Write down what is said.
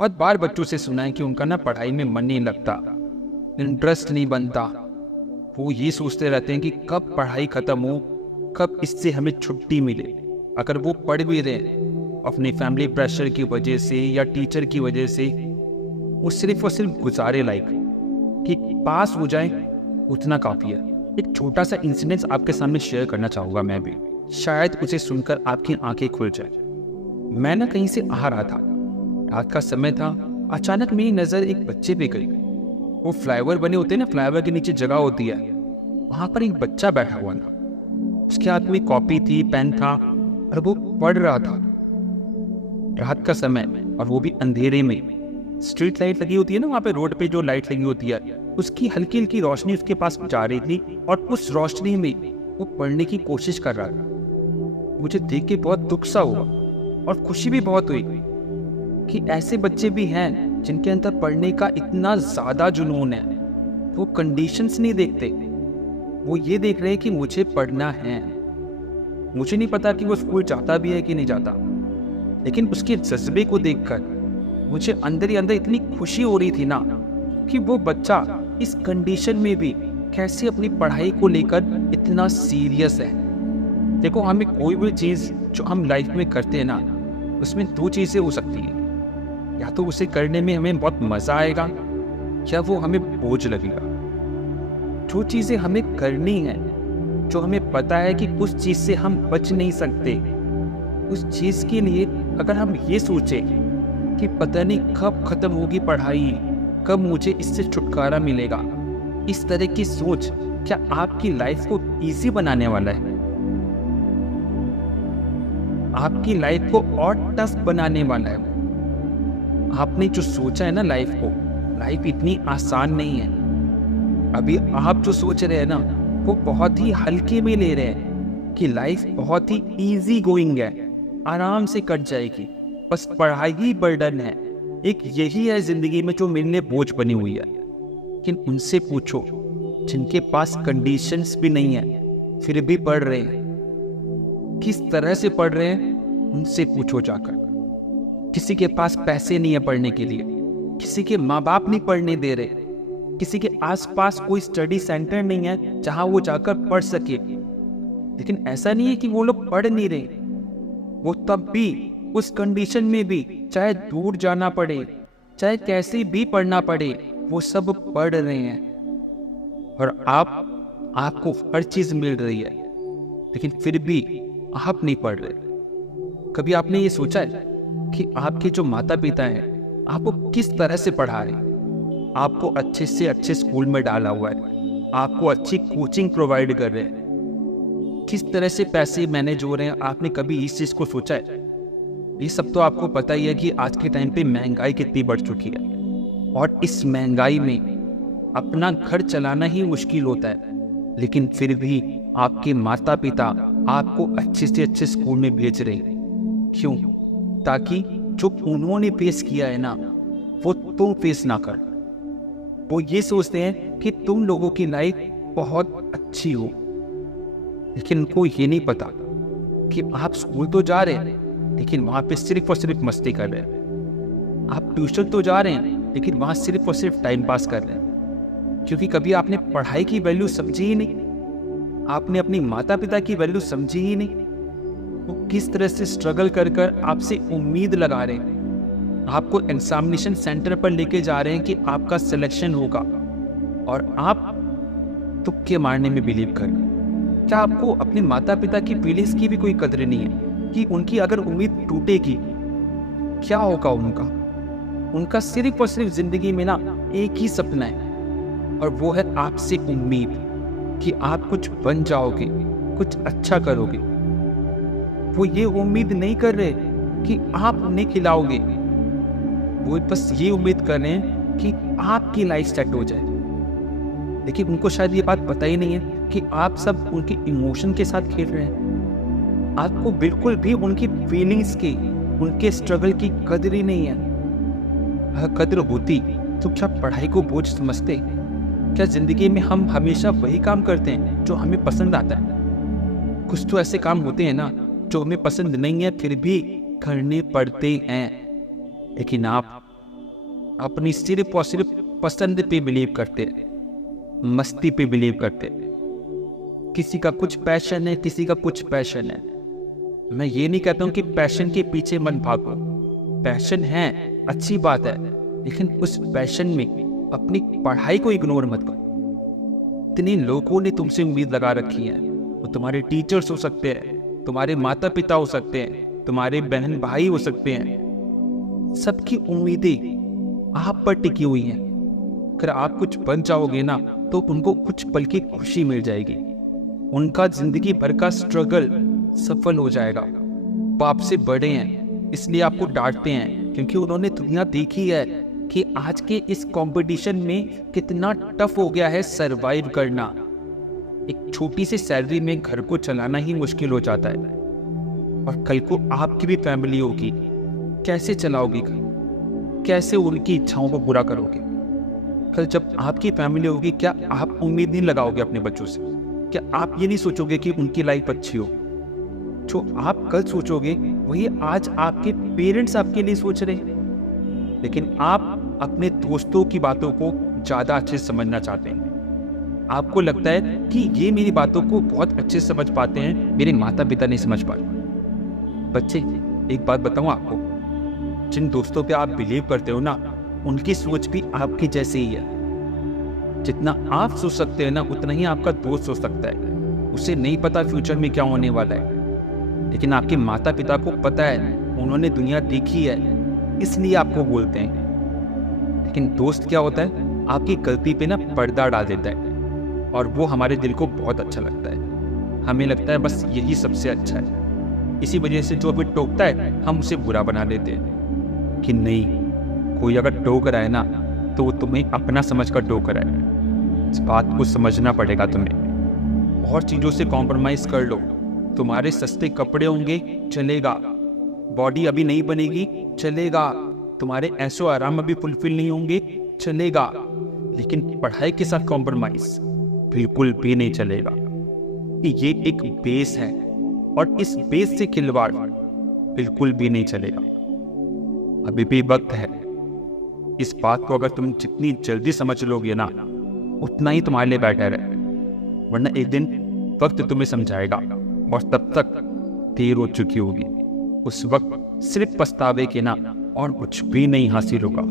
बहुत बार बच्चों से सुना है कि उनका ना पढ़ाई में मन नहीं लगता, इंटरेस्ट नहीं बनता। वो ये सोचते रहते हैं कि कब पढ़ाई खत्म हो, कब इससे हमें छुट्टी मिले। अगर वो पढ़ भी रहे हैं अपनी फैमिली प्रेशर की वजह से या टीचर की वजह से, वो सिर्फ और सिर्फ गुजारे लायक कि पास हो जाए उतना काफ़ी है। एक छोटा सा इंसिडेंस आपके सामने शेयर करना चाहूँगा मैं भी, शायद उसे सुनकर आपकी आंखें खुल जाए। मैं ना कहीं से आ रहा था, रात का समय था। अचानक मेरी नज़र एक बच्चे पे गई। वो फ्लाईओवर बने होते हैं ना, फ्लाईओवर के नीचे जगह होती है, वहाँ पर एक बच्चा बैठा हुआ था। उसके हाथ में कॉपी थी, पेन था और वो पढ़ रहा था। रात का समय और वो भी अंधेरे में। स्ट्रीट लाइट लगी होती है ना वहाँ पे, रोड पे जो लाइट लगी होती है, उसकी हल्की हल्की रोशनी उसके पास जा रही थी और उस रोशनी में वो पढ़ने की कोशिश कर रहा था। मुझे देख के बहुत दुख सा हुआ और खुशी भी बहुत हुई कि ऐसे बच्चे भी हैं जिनके अंदर पढ़ने का इतना ज़्यादा जुनून है। वो कंडीशंस नहीं देखते, वो ये देख रहे हैं कि मुझे पढ़ना है। मुझे नहीं पता कि वो स्कूल जाता भी है कि नहीं जाता, लेकिन उसके जज्बे को देखकर मुझे अंदर ही अंदर इतनी खुशी हो रही थी ना कि वो बच्चा इस कंडीशन में भी कैसे अपनी पढ़ाई को लेकर इतना सीरियस है। देखो, हमें कोई भी चीज़ जो हम लाइफ में करते हैं ना, उसमें दो चीज़ें हो सकती हैं। या तो उसे करने में हमें बहुत मज़ा आएगा या वो हमें बोझ लगेगा। जो चीज़ें हमें करनी है, जो हमें पता है कि उस चीज़ से हम बच नहीं सकते, उस चीज़ के लिए अगर हम ये सोचें कि पता नहीं कब ख़त्म होगी पढ़ाई, कब मुझे इससे छुटकारा मिलेगा, इस तरह की सोच क्या आपकी लाइफ को इजी बनाने वाला है? आपकी लाइफ को और टफ बनाने वाला है? आपने जो सोचा है ना लाइफ को, लाइफ इतनी आसान नहीं है। अभी आप जो सोच रहे हैं ना, वो बहुत ही हल्के में ले रहे हैं कि लाइफ बहुत ही इजी गोइंग है, आराम से कट जाएगी, बस पढ़ाई ही बर्डन है, एक यही है जिंदगी में जो मेरे लिए बोझ बनी हुई है। लेकिन उनसे पूछो जिनके पास कंडीशंस भी नहीं है फिर भी पढ़ रहे हैं, किस तरह से पढ़ रहे हैं उनसे पूछो जाकर। किसी के पास पैसे नहीं है पढ़ने के लिए, किसी के माँ बाप नहीं पढ़ने दे रहे, किसी के आसपास कोई स्टडी सेंटर नहीं है जहां वो जाकर पढ़ सके। लेकिन ऐसा नहीं है कि वो लोग पढ़ नहीं रहे, वो तब भी उस कंडीशन में भी, चाहे दूर जाना पड़े, चाहे कैसे भी पढ़ना पड़े, वो सब पढ़ रहे हैं। और आपको हर चीज मिल रही है, लेकिन फिर भी आप नहीं पढ़ रहे। कभी आपने ये सोचा है कि आपके जो माता पिता हैं आपको किस तरह से पढ़ा रहे हैं? आपको अच्छे से अच्छे स्कूल में डाला हुआ है, आपको अच्छी कोचिंग प्रोवाइड कर रहे हैं, किस तरह से पैसे मैनेज हो रहे हैं? आपने कभी इस चीज को सोचा है? ये सब तो आपको पता ही है कि आज के टाइम पे महंगाई कितनी बढ़ चुकी है, और इस महंगाई में अपना घर चलाना ही मुश्किल होता है। लेकिन फिर भी आपके माता पिता आपको अच्छे से अच्छे स्कूल में भेज रहे हैं। क्यों? ताकि जो उन्होंने फेस किया है ना, वो तुम फेस ना कर। वो ये सोचते हैं कि तुम लोगों की लाइफ बहुत अच्छी हो, लेकिन उनको ये नहीं पता कि आप स्कूल तो जा रहे हैं लेकिन वहां पे सिर्फ और सिर्फ मस्ती कर रहे हैं। आप ट्यूशन तो जा रहे हैं लेकिन वहां सिर्फ और सिर्फ टाइम पास कर रहे हैं, क्योंकि कभी आपने पढ़ाई की वैल्यू समझी ही नहीं, आपने अपनी माता पिता की वैल्यू समझी ही नहीं। वो किस तरह से स्ट्रगल कर कर आपसे उम्मीद लगा रहे हैं, आपको एग्जामिनेशन सेंटर पर लेके जा रहे हैं कि आपका सिलेक्शन होगा, और आप तुक्के मारने में बिलीव कर रहे हैं। क्या आपको अपने माता पिता की फीलिंग्स की भी कोई कदर नहीं है कि उनकी अगर उम्मीद टूटेगी क्या होगा? उनका सिर्फ और सिर्फ जिंदगी में ना एक ही सपना है, और वो है आपसे उम्मीद कि आप कुछ बन जाओगे, कुछ अच्छा करोगे। वो ये उम्मीद नहीं कर रहे कि आप उन्हें खिलाओगे, वो बस ये उम्मीद कर रहे हैं कि आपकी लाइफ सेट हो जाए। लेकिन उनको शायद ये बात पता ही नहीं है कि आप सब उनके इमोशन के साथ खेल रहे हैं। आपको बिल्कुल भी उनकी फीलिंग्स की, उनके स्ट्रगल की कदर ही नहीं है। अगर कदर होती तो क्या पढ़ाई को बोझ समझते? क्या जिंदगी में हम हमेशा वही काम करते हैं जो हमें पसंद आता है? कुछ तो ऐसे काम होते हैं ना जो हमें पसंद नहीं है फिर भी करने पड़ते हैं। लेकिन आप अपनी सिर्फ और सिर्फ पसंद पे बिलीव करते हैं, मस्ती पे बिलीव करते हैं। किसी का कुछ पैशन है, किसी का कुछ पैशन है। मैं ये नहीं कहता हूँ कि पैशन के पीछे मत भागो, पैशन है, अच्छी बात है, लेकिन उस पैशन में अपनी पढ़ाई को इग्नोर मत करो। इतने लोगों ने तुमसे उम्मीद लगा रखी है, वो तुम्हारे टीचर्स हो सकते हैं, तुम्हारे माता पिता हो सकते हैं, तुम्हारे बहन भाई हो सकते हैं। सबकी उम्मीदें आप पर टिकी हुई हैं। अगर आप कुछ बन जाओगे ना, तो उनको कुछ पल की खुशी मिल जाएगी, उनका जिंदगी भर का स्ट्रगल सफल हो जाएगा। वो आपसे बड़े हैं, इसलिए आपको डांटते हैं, क्योंकि उन्होंने दुनिया देखी है कि आज के इस कंपटीशन में कितना टफ हो गया है सरवाइव करना। एक छोटी सी सैलरी में घर को चलाना ही मुश्किल हो जाता है, और कल को आपकी भी फैमिली होगी, कैसे चलाओगी घर? कैसे उनकी इच्छाओं को पूरा करोगे? कल जब आपकी फैमिली होगी, क्या आप उम्मीद नहीं लगाओगे अपने बच्चों से? क्या आप ये नहीं सोचोगे कि उनकी लाइफ अच्छी हो? जो आप कल सोचोगे वही आज आपके पेरेंट्स आपके लिए सोच रहे हैं। लेकिन आप अपने दोस्तों की बातों को ज़्यादा अच्छे से समझना चाहते हैं। आपको लगता है कि ये मेरी बातों को बहुत अच्छे से समझ पाते हैं, मेरे माता पिता नहीं समझ पाते। बच्चे, एक बात बताऊँ आपको, जिन दोस्तों पे आप बिलीव करते हो ना, उनकी सोच भी आपकी जैसे ही है। जितना आप सोच सकते हैं ना, उतना ही आपका दोस्त सोच सकता है। उसे नहीं पता फ्यूचर में क्या होने वाला है, लेकिन आपके माता पिता को पता है, उन्होंने दुनिया देखी है, इसलिए आपको बोलते हैं। लेकिन दोस्त क्या होता है, आपकी गलती पे ना पर्दा डाल देता है, और वो हमारे दिल को बहुत अच्छा लगता है। हमें लगता है बस यही सबसे अच्छा है। इसी वजह से जो हमें टोकता है, हम उसे बुरा बना देते हैं कि नहीं, कोई अगर टोक रहा है ना, तो वो तुम्हें अपना समझ कर टोक रहा है। इस बात को समझना पड़ेगा तुम्हें। और चीज़ों से कॉम्प्रोमाइज़ कर लो। तुम्हारे सस्ते कपड़े होंगे, चलेगा। बॉडी अभी नहीं बनेगी, चलेगा। तुम्हारे ऐशो आराम अभी फुलफिल नहीं होंगे, चलेगा। लेकिन पढ़ाई के साथ कॉम्प्रोमाइज़ बिल्कुल भी नहीं चलेगा। ये एक बेस है, और इस बेस से खिलवाड़ बिल्कुल भी नहीं चलेगा। अभी भी वक्त है। इस बात को अगर तुम जितनी जल्दी समझ लोगे ना, उतना ही तुम्हारे लिए बेटर है। वरना एक दिन वक्त तुम्हें समझाएगा, और तब तक देर हो चुकी होगी। उस वक्त सिर्फ पछतावे के ना और कुछ भी नहीं हासिल होगा।